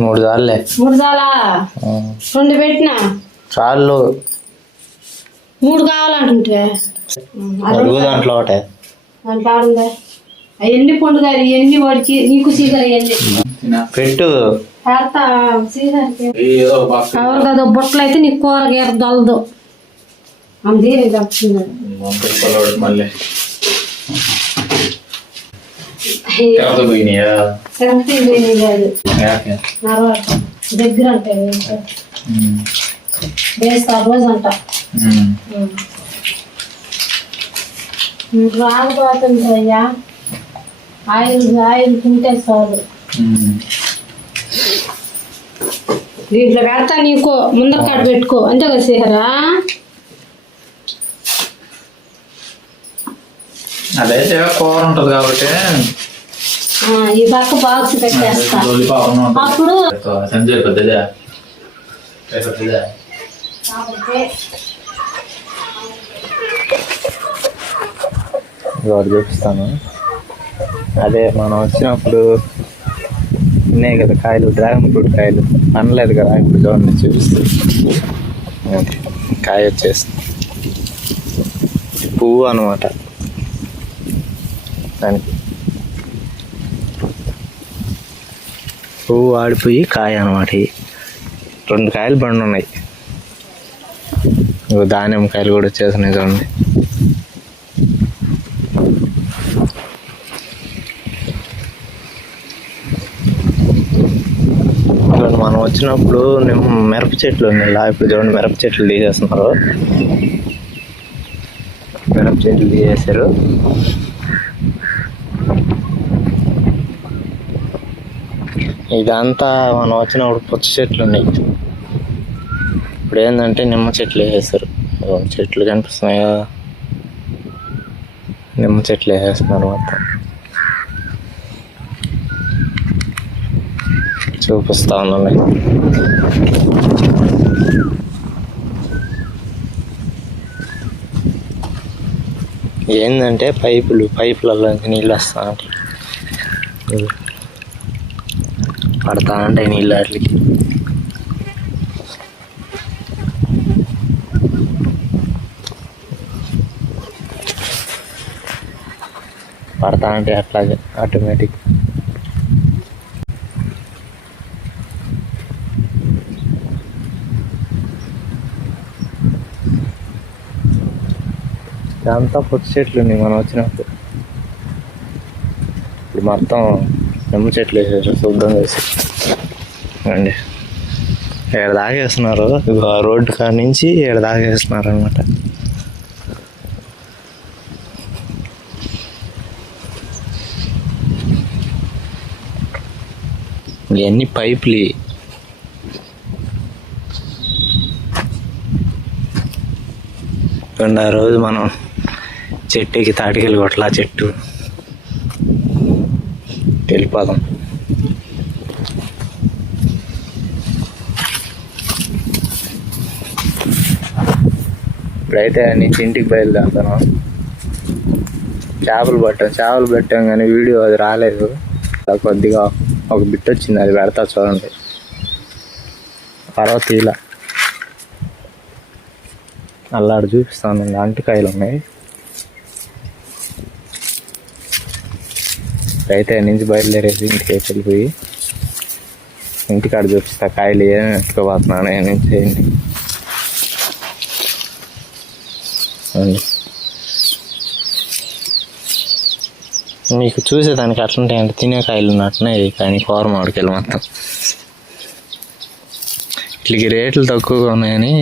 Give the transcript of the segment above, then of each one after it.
మూడు సార్లే మూడు చాలా రెండు పెట్టినా? చాలు. మూడు కావాలంటుంటే? దాంట్లో ఒకటే. దాంట్లో ఆడుందా? అవన్నీ పండుగ ఎన్ని వాడికి నీకు సీజర్ అవన్నీ పెట్టు. పెడతా ఎవరు కదా బుట్టలు అయితే నీకు కూర గీర దొలదు. మళ్ళీ. దగ్గర అంటే రోజు అంట. రాకపోతుంది అయ్యా ఆయిల్ ఆయిల్ తింటే చాలు. దీంట్లో పెడతా నీకు ముందర కాడ పెట్టుకో. అంతే కదా శేఖరా? అదైతే కూర ఉంటది కాబట్టి. ఆ, ఈ పక్క బాక్స్ పెట్టేస్తా. అప్పుడు సంజయ్ పెద్దదా. పెద్దదా. వాడు చూపిస్తాను. అదే మనం వచ్చినప్పుడు ఉన్నాయి కదా కాయలు డ్రాగన్ ఫ్రూట్ కాయలు. అనలేదు కదా ఇప్పుడు చూడండి చూపిస్తుంది అది కాయ వచ్చేసి పువ్వు అనమాట దానికి. పువ్వు ఆడిపోయి కాయ అనమాట రెండు కాయలు బండి ఉన్నాయి. దానిమ్మ కాయలు కూడా వచ్చేసినాయి చూడండి. మనం వచ్చినప్పుడు నిమ్మ మిరప చెట్లు ఉన్నాయి. ఇప్పుడు చూడండి మిరప చెట్లు తీసేస్తున్నారు. మిరప చెట్లు తీసేశారు. ఇదంతా మనం వచ్చినప్పుడు పుచ్చ చెట్లు ఉన్నాయి. ఇప్పుడు ఏంటంటే నిమ్మ చెట్లు వేసేస్తారు చెట్లు కనిపిస్తున్నాయి కదా. నిమ్మ చెట్లు వేసేస్తున్నారు మొత్తం. చూపిస్తా ఉన్నాను. ఏంటంటే పైపులు పైపులలో నుంచి నీళ్ళు వస్తా ఉంటాయి పడతా ఉంటాయి నీళ్ళు అట్లకి పడతా ఉంటాయి అట్లాగే ఆటోమేటిక్ ఇదంతా పొట్టు చెట్లు ఉన్నాయి మనం వచ్చినప్పుడు. ఇప్పుడు మొత్తం నిమ్మ చెట్లు వేసేసారు శుద్ధం చేసి అండి ఇక్కడ దాగేస్తున్నారు? ఆ రోడ్డు కాడ నుంచి ఇక్కడ దాగేస్తున్నారు అనమాట ఇవన్నీ పైపులు. ఇవి. ఆ రోజు మనం చెట్టుకి తాటికెళ్ళి కొట్లా చెట్టు. వెళ్ళిపోదాం. ఇప్పుడైతే నుంచి ఇంటికి బయలుదేరుతాను చేపలు పట్టాం. చేపలు పెట్టాం కానీ వీడియో అది రాలేదు. కొద్దిగా ఒక బిట్ వచ్చింది. అది పెడతా చూడండి. తర్వాత ఇలా అల్లాడు చూపిస్తాను అంటికాయలు ఉన్నాయి. అయితే నుంచి బయలుదేరేసి ఇంటికి వెళ్ళిపోయి ఇంటికాడ చూపిస్తా కాయలు ఏమేమి ఎత్తుకోబోతున్నాను నేను చేయండి మీకు చూసేదానికి అట్లుంటాయంటే తినే కాయలు ఉన్నట్టున్నాయి కానీ కూర మామిడికాయలు మొత్తం. వీటికి రేట్లు తక్కువగా ఉన్నాయని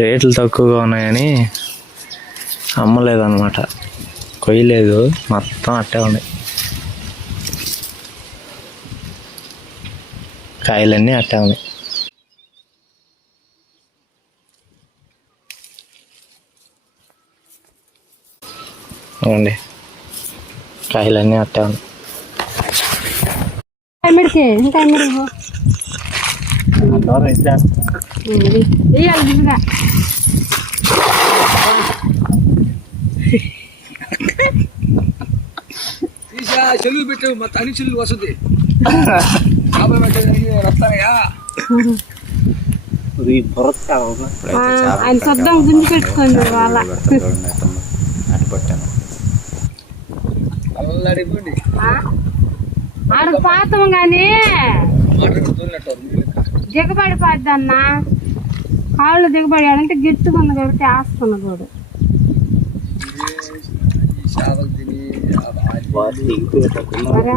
రేట్లు తక్కువగా ఉన్నాయని అమ్మలేదు అనమాట కొయ్యలేదు. మొత్తం అట్టే ఉన్నాయి కాయలన్నీ అట్టే ఉన్నాయి. అవునండి కాయలన్నీ అట్టే ఉన్నాయి. ఇంకా చెల్లు పెట్టు మా తని చెల్లు పెట్టడానికి వస్తానయ్యా. ఆయన శబ్దం గుంజి పెట్టుకోండి వాళ్ళ అటు ఆడ పాతం కానీ దిగబడిపోద్ది అన్న. కాళ్ళు దిగబడాడంటే గిట్టుగా ఉంది కాబట్టి ఆస్తున్న కూడా చేపలు తిని అరా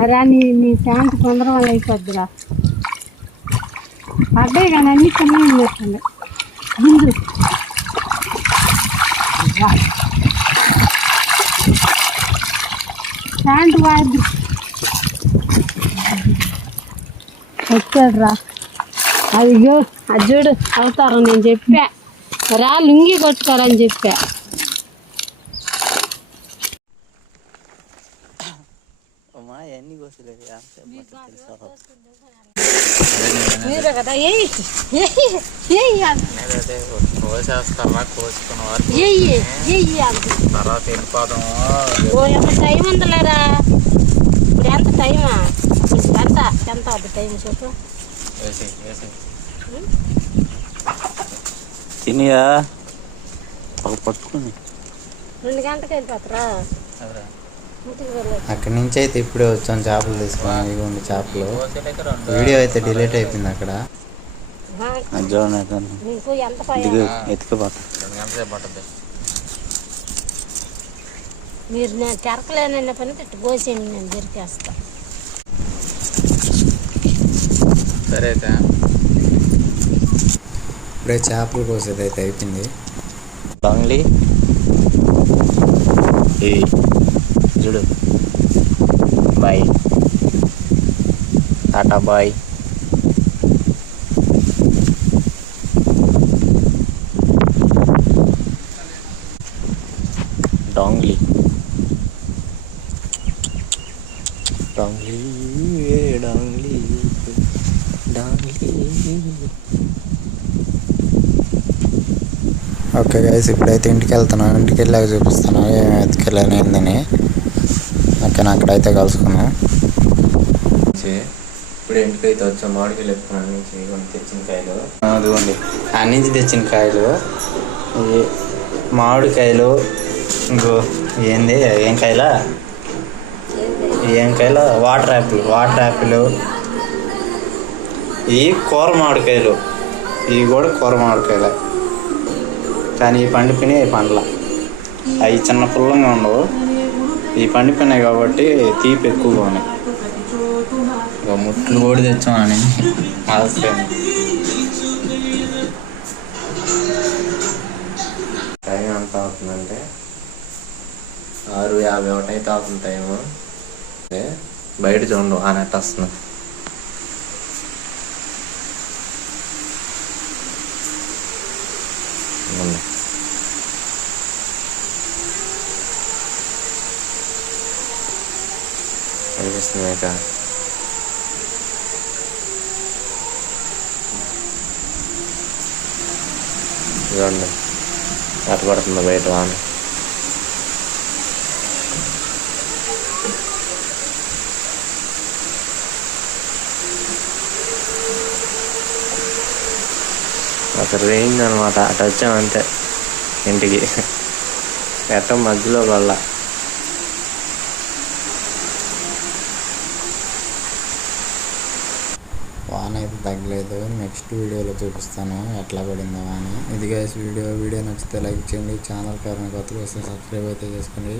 అరా నీ నీ శాంతి తొందర వల్ల అయిపోద్దిరా. పడ్డాయి కానీ అన్ని చిన్నవి ఉన్నట్టుండే గుంజు శాంతి వాద్ది వచ్చాడు రా అదిగో అది చూడు అవుతారు నేను చెప్పా. రా లుంగి కొట్టుకోరని చెప్పా. మీరే కదా అది. కోసేస్తావా కోసుకున్న వారు ఏయ్ ఏయ్ అది. తర్వాత ఎంత టైం ఉందలేరా ఇప్పుడు ఎంత టైమా ఎంత ఎంత అవుతుంది టైం చెప్పు తినియా పట్టుకుని రెండు గంటలకు వెళ్ళిపోతారా అదే అక్కడి నుంచి అయితే ఇప్పుడే వచ్చాను చేపలు తీసుకొని ఇవ్వండి చేపలు. కోసేటైతే రెండు వీడియో అయితే డిలీట్ అయిపోయింది అక్కడ. మీరు నేను తెరకలేనన్న పని తిట్టు పోసేయండి నేను దొరికేస్తా. సరే అయితే. ఇప్పుడే చేపలు కోసేది అయితే అయిపోయింది. బంగ్లీ. ఏ చూడు. బాయ్. Tata bye. డాంగ్లీ. డాంగ్లీ డాంగ్లీ. డాంగ్లీ. ఓకే గైస్ ఇప్పుడైతే ఇంటికి వెళ్తున్నాను. ఇంటికి వెళ్ళాక చూపిస్తాను. ఏం ఎత్తుకెళ్ళాను ఏందని. ఓకే అక్కడైతే కలుసుకున్నాం ఇప్పుడు ఇంటికైతే వచ్చాం. మామిడికాయలు ఎత్తుకున్నాను నుంచి తెచ్చిన కాయలు. అదిగోండి. ఆ నుంచి తెచ్చిన కాయలు. ఇవి మామిడికాయలు. ఇంకో ఏంది? ఏం కాయలా? ఏం కాయలు? Water apple. Water apple. ఇవి కూర మామిడికాయలు. ఇవి కూడా కూర మామిడికాయలే. కానీ ఈ పండిపోయినాయి ఈ పండ్ల. అవి చిన్న పుల్లంగా ఉండవు. ఈ పండిపోయినాయి కాబట్టి తీపి ఎక్కువగా ఉన్నాయి. ఇక ముట్లు కూడా తెచ్చామని అవసరం టైం ఎంత అవుతుందంటే? ఆరు యాభై ఒకటి అయితే అవుతుంది టైము బయట చూడండు ఆ నెట్ వస్తుంది. కనిపిస్తుంది మేక పడుతుంది బయట వాన అక్కడ రేంజ్ అనమాట అటు వచ్చాం అంతే ఇంటికి. ఎట్ట మధ్యలో వల్ల. వాన అయితే తగ్గలేదు. నెక్స్ట్ వీడియోలో చూపిస్తాను ఎట్లా పడిందో అని. ఇది గైస్ వీడియో వీడియో నచ్చితే లైక్ చేయండి. ఛానల్ కారణం కొత్తగా వస్తే సబ్స్క్రైబ్ అయితే చేసుకోండి.